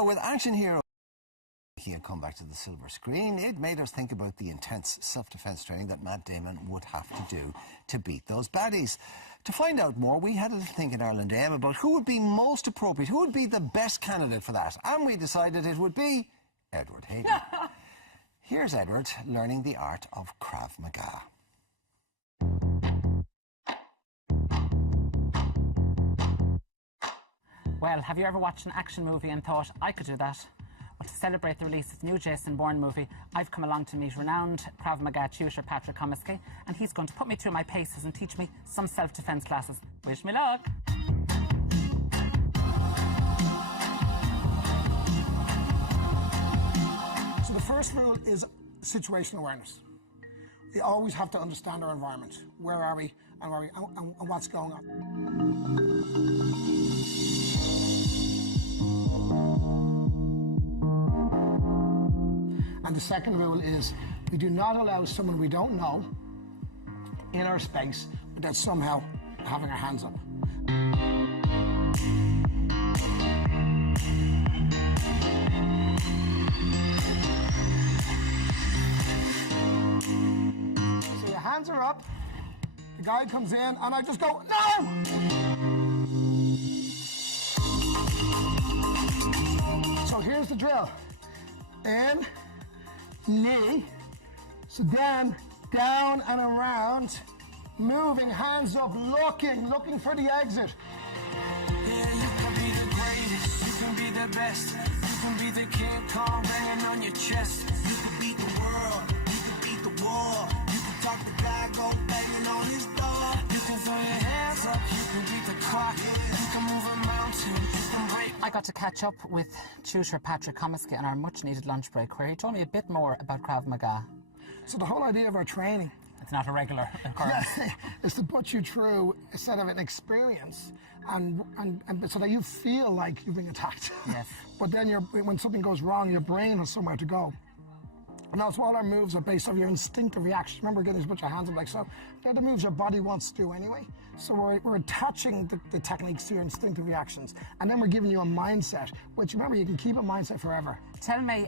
Now, with action hero he had come back to the silver screen, it made us think about the intense self-defense training that Matt Damon would have to do to beat those baddies. To find out more, we had a little think in Ireland AM about who would be most appropriate, who would be the best candidate for that, and we decided it would be Edward Hagan. Here's Edward learning the art of Krav Maga. Well, have you ever watched an action movie and thought, I could do that? Well, to celebrate the release of the new Jason Bourne movie, I've come along to meet renowned Krav Maga tutor Patrick Comiskey, and he's going to put me through my paces and teach me some self-defense classes. Wish me luck. So the first rule is situational awareness. We always have to understand our environment. Where are we, and what's going on. And the second rule is we do not allow someone we don't know in our space without somehow having our hands up. So your hands are up, the guy comes in, and I just go, no! So here's the drill. In, knee, so then down and around, moving, hands up, looking for the exit. Yeah, you can be the greatest, you can be the best, you can be the King Kong banging on your chest. You can beat the world, you can beat the war, you can talk the guy, go banging on his door. You can throw your hands up, you can beat the clock, you can move a mountain, you can break. I got to catch up with tutor Patrick Comiskey on our much-needed lunch break, where he told me a bit more about Krav Maga. So the whole idea of our training, it's not a regular occurrence. is to put you through a set of an experience, and so that you feel like you're being attacked. Yes. But then when something goes wrong, your brain has somewhere to go. And also all our moves are based on your instinctive reactions. Remember, getting to put your hands up like so. They're the moves your body wants to do anyway. So we're attaching the techniques to your instinctive reactions. And then we're giving you a mindset, which, remember, you can keep a mindset forever. Tell me,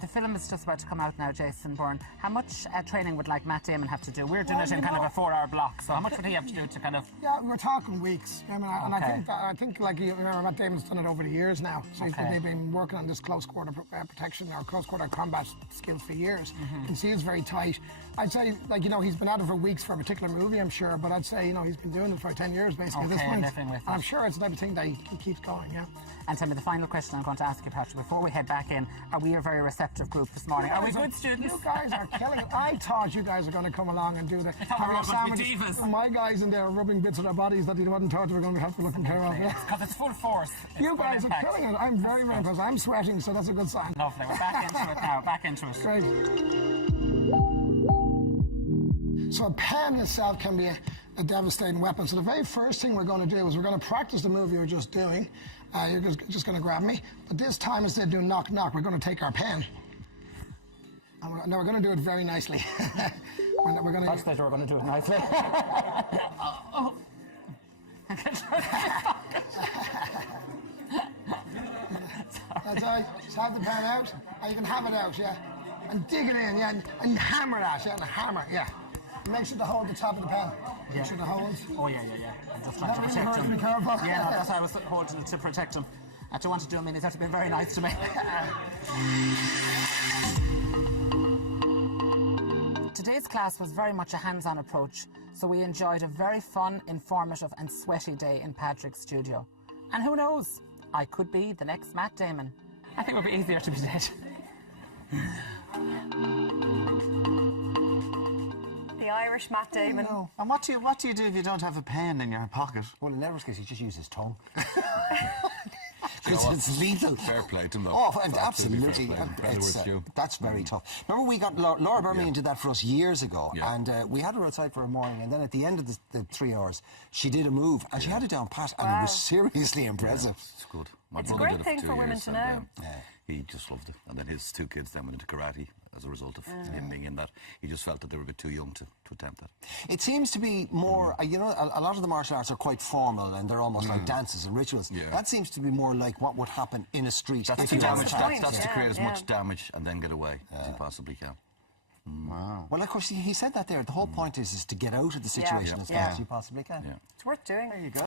the film is just about to come out now, Jason Bourne. How much training would, like, Matt Damon have to do? We're doing it in kind of a 4-hour block, so how much would he have to do to kind of... Yeah, we're talking weeks. I mean, and I think, like, you remember, Matt Damon's done it over the years now. So they've been working on this close quarter protection or close quarter combat skills for years. You can see it's very tight. I'd say, like, you know, he's been at it for weeks for a particular movie, I'm sure, but I'd say, you know, he's been doing it for 10 years, basically, at this point. And I'm sure it's the type of thing that he keeps going, yeah. And tell me, the final question I'm going to ask you, Patrick, before we head back in, are we a very receptive group this morning? Are we good students? You guys are killing it. I thought you guys were going to come along and do the... divas. My guys in there are rubbing bits of their bodies that they wasn't thought they were going to have to look and care of. Because it's full force. You guys are killing it. I'm very, very impressed. I'm sweating, so that's a good sign. Lovely. We're back into it now. Back into it. Great. So a pen itself can be a devastating weapon. So the very first thing we're going to do is we're going to practice the move you were just doing. You're just going to grab me. But this time, instead of doing knock, knock, we're going to take our pen. And we're going to do it very nicely. we're going to... That's better, we're going to do it nicely. That's all right. Just have the pen out. And you can have it out, yeah. And dig it in, yeah. And hammer that, yeah. And hammer, yeah. Make sure to hold the top of the pen. Make sure to hold. Oh, yeah. I'm just trying to protect him. Be careful. Yeah, no, that's why I was holding it to protect him. I don't want to do him in. He's have to be very nice to me. Today's class was very much a hands-on approach, so we enjoyed a very fun, informative and sweaty day in Patrick's studio. And who knows? I could be the next Matt Damon. I think it would be easier to be dead. The Irish Matt Damon. And what do you do if you don't have a pen in your pocket? Well, in Edward's case, he just uses his tongue. It's lethal. Fair play to him, though. Oh, absolutely. That's very tough. Remember, we got Laura Birmingham did that for us years ago, and we had her outside for a morning, and then at the end of the 3 hours, she did a move, and she had it down pat, and it was seriously impressive. It's good. It's a great thing for women to know. He just loved it. And then his 2 kids then went into karate as a result of him being in that. He just felt that they were a bit too young to attempt that. It seems to be more, you know, a lot of the martial arts are quite formal and they're almost like dances and rituals. Yeah. That seems to be more like what would happen in a street. That's if to you damage. were to- That's to create as much damage and then get away as you possibly can. Wow. Well, of course, he said that there. The whole point is to get out of the situation as fast as you possibly can. Yeah. It's worth doing. There you go.